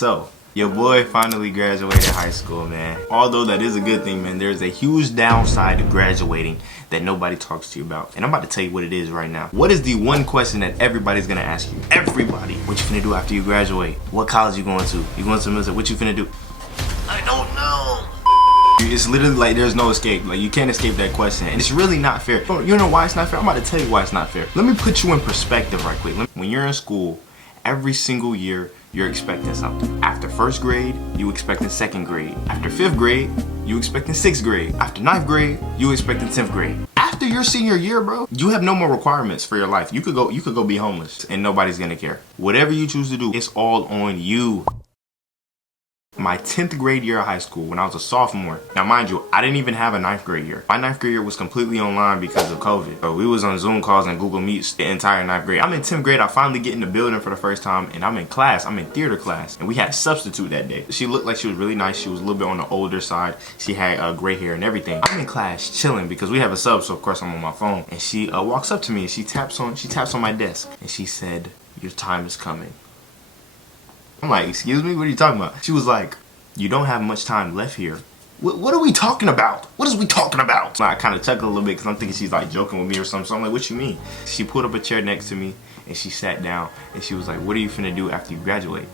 So, your boy finally graduated high school, man. Although that is a good thing, man, there's a huge downside to graduating that nobody talks to you about. And I'm about to tell you what it is right now. What is the one question that everybody's gonna ask you? Everybody. What you finna do after you graduate? What college you going to? You going to the military? What you finna do? I don't know. It's literally like there's no escape. Like, you can't escape that question. And it's really not fair. You know why it's not fair? I'm about to tell you why it's not fair. Let me put you in perspective right quick. When you're in school, every single year, you're expecting something. After first grade, you expecting second grade. After fifth grade, you expecting sixth grade. After ninth grade, you expecting 10th grade. After your senior year, bro, you have no more requirements for your life. You could go be homeless and nobody's gonna care. Whatever you choose to do, it's all on you. My 10th grade year of high school, when I was a sophomore. Now, mind you, I didn't even have a 9th grade year. My 9th grade year was completely online because of COVID. So we was on Zoom calls and Google Meets the entire 9th grade. I'm in 10th grade. I finally get in the building for the first time, and I'm in class. I'm in theater class, and we had a substitute that day. She looked like she was really nice. She was a little bit on the older side. She had gray hair and everything. I'm in class chilling because we have a sub, so of course I'm on my phone. And she walks up to me and she taps on my desk, and she said, "Your time is coming." I'm like, "Excuse me, what are you talking about?" She was like, "You don't have much time left here." What are we talking about? What is we talking about? I kind of chuckled a little bit because I'm thinking she's like joking with me or something. So I'm like, "What you mean?" She pulled up a chair next to me and she sat down and she was like, "What are you finna do after you graduate?"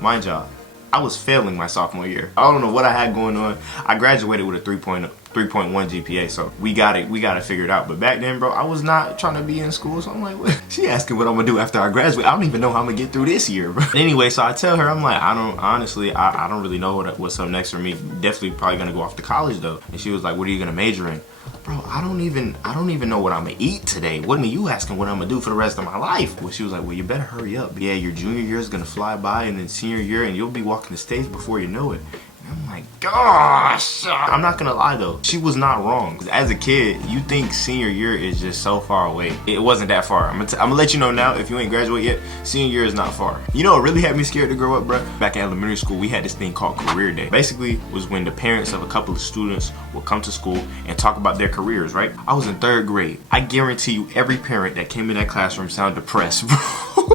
Mind y'all, I was failing my sophomore year. I don't know what I had going on. I graduated with a 3.1 GPA, so we got it figured out. But back then, bro, I was not trying to be in school, so I'm like, what? She asking what I'm gonna do after I graduate. I don't even know how I'm gonna get through this year, bro. Anyway, so I tell her, I'm like, I don't really know what's up next for me. Definitely probably gonna go off to college though. And she was like, "What are you gonna major in?" Bro, I don't even know what I'm gonna eat today. What are you asking what I'm gonna do for the rest of my life? Well, she was like, "Well, you better hurry up. Yeah, your junior year is gonna fly by, and then senior year, and you'll be walking the stage before you know it." I'm like, gosh. I'm not gonna lie though, she was not wrong. As a kid, you think senior year is just so far away. It wasn't that far. I'm gonna let you know now, if you ain't graduate yet, senior year is not far. You know what really had me scared to grow up, bro? Back in elementary school, we had this thing called career day. Basically, was when the parents of a couple of students would come to school and talk about their careers, right? I was in 3rd grade. I guarantee you every parent that came in that classroom sounded depressed, bro.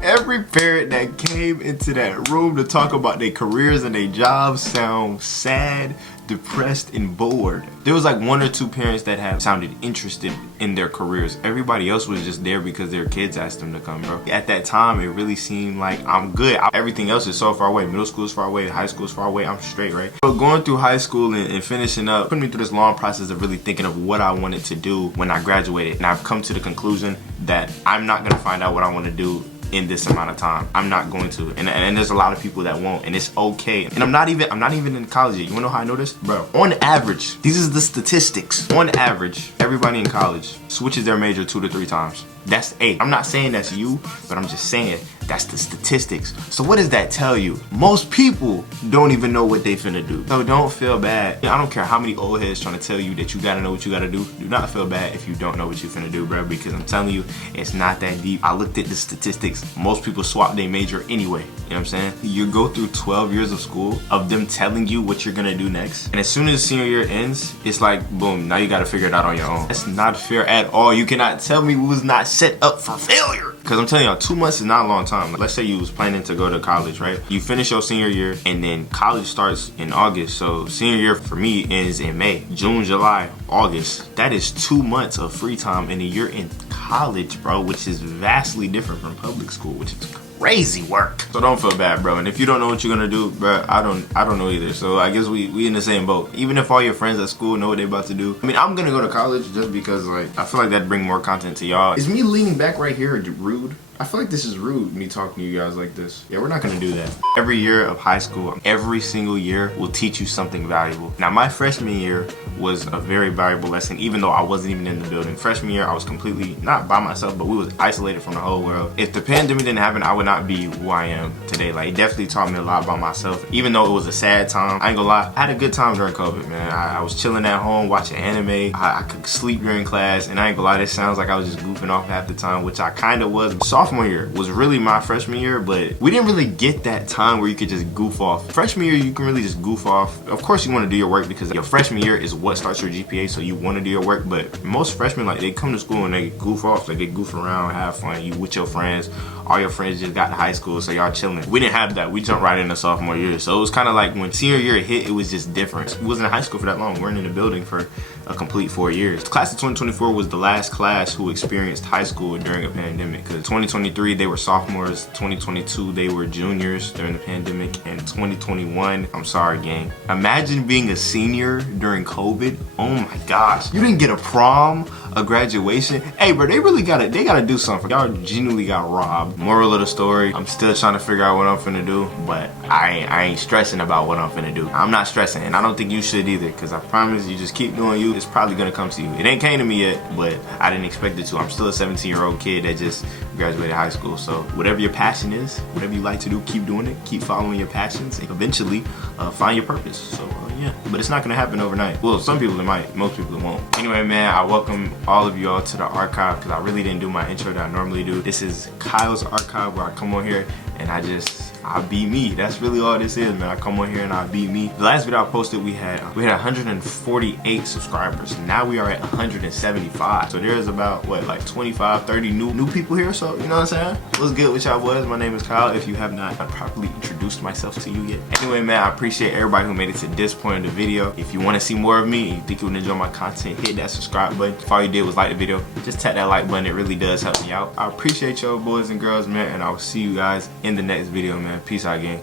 Every parent that came into that room to talk about their careers and their jobs sound sad, depressed, and bored. There was like 1 or 2 parents that have sounded interested in their careers. Everybody else was just there because their kids asked them to come, bro. At that time, it really seemed like I'm good. Everything else is so far away. Middle school is far away. High school is far away. I'm straight, right? So going through high school and finishing up, put me through this long process of really thinking of what I wanted to do when I graduated. And I've come to the conclusion that I'm not gonna find out what I want to do in this amount of time. I'm not going to, and there's a lot of people that won't, and it's okay. And I'm not even in college yet. You wanna know how I know this, bro? On average, these is the statistics. On average, everybody in college switches their major 2 to 3 times. That's 8. I'm not saying that's you, but I'm just saying that's the statistics. So what does that tell you? Most people don't even know what they finna do. So don't feel bad. I don't care how many old heads trying to tell you that you gotta know what you gotta do. Do not feel bad if you don't know what you finna do, bro, because I'm telling you, it's not that deep. I looked at the statistics. Most people swap their major anyway. You know what I'm saying? You go through 12 years of school of them telling you what you're gonna do next. And as soon as senior year ends, it's like, boom, now you gotta figure it out on your own. That's not fair at all. You cannot tell me we was not set up for failure. Because I'm telling y'all, 2 months is not a long time. Like, let's say you was planning to go to college, right? You finish your senior year and then college starts in August. So senior year for me ends in May. June, July, August. That is 2 months of free time in a year in college, bro, which is vastly different from public school, which is crazy work. So don't feel bad, bro. And if you don't know what you're gonna do, bro, I don't know either. So I guess we in the same boat. Even if all your friends at school know what they about to do. I mean, I'm gonna go to college just because, like, I feel like that'd bring more content to y'all. Is me leaning back right here rude? I feel like this is rude, me talking to you guys like this. Yeah, we're not gonna do that. Every year of high school, every single year will teach you something valuable. Now, my freshman year was a very valuable lesson, even though I wasn't even in the building. Freshman year, I was completely, not by myself, but we was isolated from the whole world. If the pandemic didn't happen, I would not be who I am today. Like, it definitely taught me a lot about myself, even though it was a sad time. I ain't gonna lie, I had a good time during COVID, man. I was chilling at home, watching anime. I could sleep during class, and I ain't gonna lie, this sounds like I was just goofing off half the time, which I kind of was. Sophomore year was really my freshman year, but we didn't really get that time where you could just goof off. Freshman year, you can really just goof off. Of course, you want to do your work because your freshman year is what starts your GPA, so you want to do your work. But most freshmen, like, they come to school and they goof off, like they goof around, have fun, you with your friends, all your friends just got to high school, so y'all chilling. We didn't have that. We jumped right into sophomore year. So it was kind of like when senior year hit, it was just different. We wasn't in high school for that long. We weren't in the building for a complete 4 years. The class of 2024 was the last class who experienced high school during a pandemic. Because 2023, they were sophomores. 2022, they were juniors during the pandemic. And 2021, I'm sorry, gang. Imagine being a senior during COVID. Oh my gosh. You didn't get a prom, a graduation. Hey, bro, they gotta do something. Y'all genuinely got robbed. Moral of the story, I'm still trying to figure out what I'm finna do, but I ain't stressing about what I'm finna do. I'm not stressing, and I don't think you should either, because I promise you just keep doing you. It's probably gonna come to you. It ain't came to me yet, but I didn't expect it to. I'm still a 17-year-old kid that just graduated high school. So whatever your passion is, whatever you like to do, keep doing it. Keep following your passions, and eventually find your purpose. So yeah, but it's not gonna happen overnight. Well, some people it might, most people it won't. Anyway, man, I welcome all of you all to the archive, because I really didn't do my intro that I normally do. This is Kyle's Archive, where I come on here and I be me. That's really all this is, man. I come on here and I be me. The last video I posted, we had 148 subscribers. Now we are at 175. So there's about what, like 25, 30 new people here. So you know what I'm saying? What's good with y'all boys? My name is Kyle. If you have not properly introduced myself to you yet. Anyway, man, I appreciate everybody who made it to this point of the video. If you want to see more of me and you think you would enjoy my content, hit that subscribe button. If all you did was like the video, just tap that like button. It really does help me out. I appreciate y'all boys and girls, man, and I will see you guys in the next video, man. Peace out, gang.